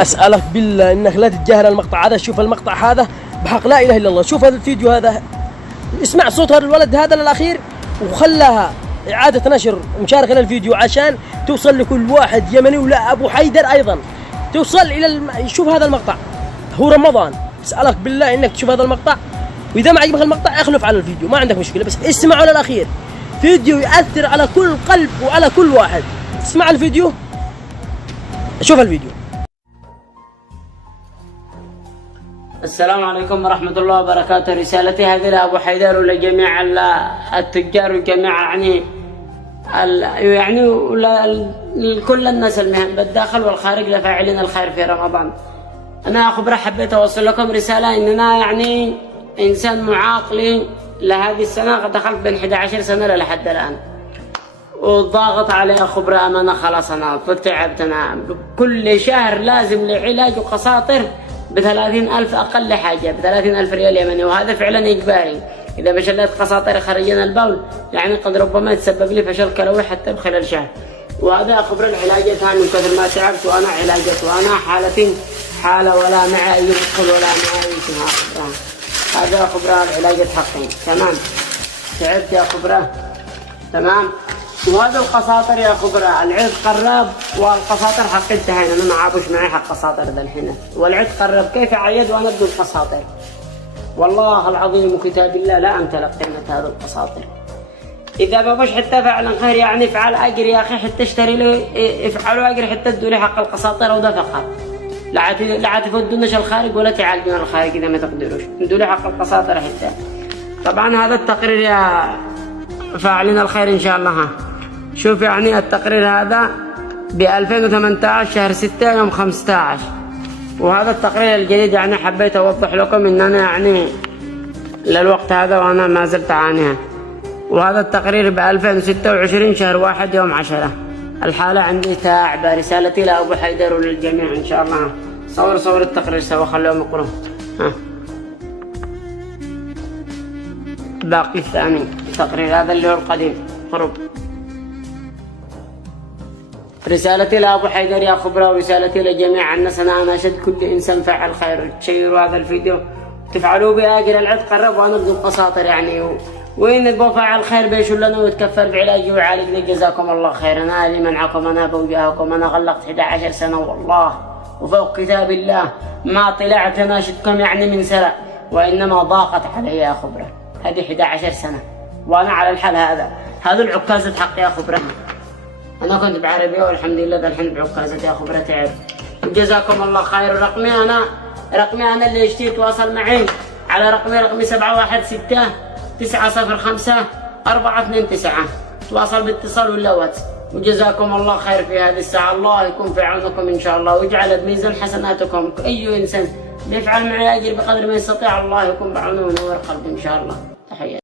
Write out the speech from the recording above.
أسألك بالله إنك لا تتجاهل المقطع هذا. شوف المقطع هذا بحق لا إله إلا الله. شوف هذا الفيديو هذا، اسمع صوت هذا الولد هذا للأخير، وخلاها إعادة نشر ومشاركة للفيديو عشان توصل لكل واحد يمني ولا أبو حيدر أيضا توصل إلى شوف هذا المقطع، هو رمضان. أسألك بالله إنك تشوف هذا المقطع، وإذا ما عجبك المقطع اخلف على الفيديو، ما عندك مشكلة، بس اسمعوا للأخير. فيديو يأثر على كل قلب وعلى كل واحد. اسمع الفيديو، شوف الفيديو. السلام عليكم ورحمة الله وبركاته. رسالتي هذه لأبو حيدر ولجميع التجار وجميع يعني لكل الناس المهم بالداخل والخارج لفاعلين الخير في رمضان. أنا أخو برا حبيت أوصل لكم رسالة إننا يعني إنسان معاقلي لهذه السنة، قد دخلت بين 11 سنة لحد الآن، وضاغط علي أخو برا أمانة. خلاص أنا تعبت. أنا كل شهر لازم لعلاج وقساطر ب30,000 أقل حاجة، ب30,000 ريال يمني، وهذا فعلا إجباري. إذا ما شليت قساطر خرجنا البول يعني قد ربما يتسبب لي فشل كلوي حتى بخلال شهر. وهذا أخبر العلاجات من كثر ما تعبت، وأنا علاجات وأنا حالتي حالة ولا معي أي مدخل ولا معي أي شيء. أخبرها هذا أخبرها العلاجات حقين تمام. تعبت يا أخبرها تمام. وهذا القساطر يا أخبرها العيد قرب، والقساطر حق انتهينا. أنا ما عابوش معي حق قساطر ذا الحين، والعيد قرب كيف أعيد وأنا بدون قساطر؟ والله العظيم وكتاب الله لا أمتلك قيمة هذا القساطر. إذا ما بش حتى فعلا خير يعني افعل أجر يا أخي، حتى اشتري لي افعلوا أجر حتى تدوا لي حق القساطر، وده فقط. لا تفدونش الخارج ولا تعالجون الخارج إذا ما تقدروش، تدوا لي حق القساطر حتى. طبعا هذا التقرير يا فاعلين الخير إن شاء الله. ها شوف يعني التقرير هذا ب 2018 شهر 6 يوم 15، وهذا التقرير الجديد يعني حبيت أوضح لكم إن أنا يعني للوقت هذا وأنا ما زلت أعانيها. وهذا التقرير ب 2026 شهر 1 يوم 10. الحالة عندي تعبة. رسالتي لأبو حيدر وللجميع إن شاء الله. صور التقرير سوا خلوهم يقرون. باقي الثاني التقرير هذا اللي هو القديم قرب. رسالتي لأبو حيدر يا خبرة، ورسالتي لجميع الناس. أنا أناشد كل إنسان فعل خير تشيروا هذا الفيديو تفعلوه بأجر العيد قرب، وأنا بدون قساطر يعني. وين تبغى فاعل خير بيشو لنا ويتكفل بعلاجي ويعالجني. جزاكم الله خير. أنا هذه منعكم، أنا بوجهكم. أنا غلقت 11 سنة والله، وفوق كتاب الله ما طلعت أناشدكم يعني من سنة، وإنما ضاقت علي يا خبرة. هذه 11 سنة وأنا على الحال هذا. هذا العكازة حقي يا خبرة. أنا كنت بعربية والحمد لله ذا الحين بعكازة يا خبرة تعب. جزاكم الله خير. رقمي أنا اللي يشتي يتواصل معي على رقمي 716 905 429. تواصل باتصال ولا واتس. وجزاكم الله خير في هذه الساعة. الله يكون في عونكم إن شاء الله، ويجعل بميزان حسناتكم. أي إنسان بيفعل معي أجر بقدر ما يستطيع، الله يكون بعونه ونور قلبه إن شاء الله. تحياتي.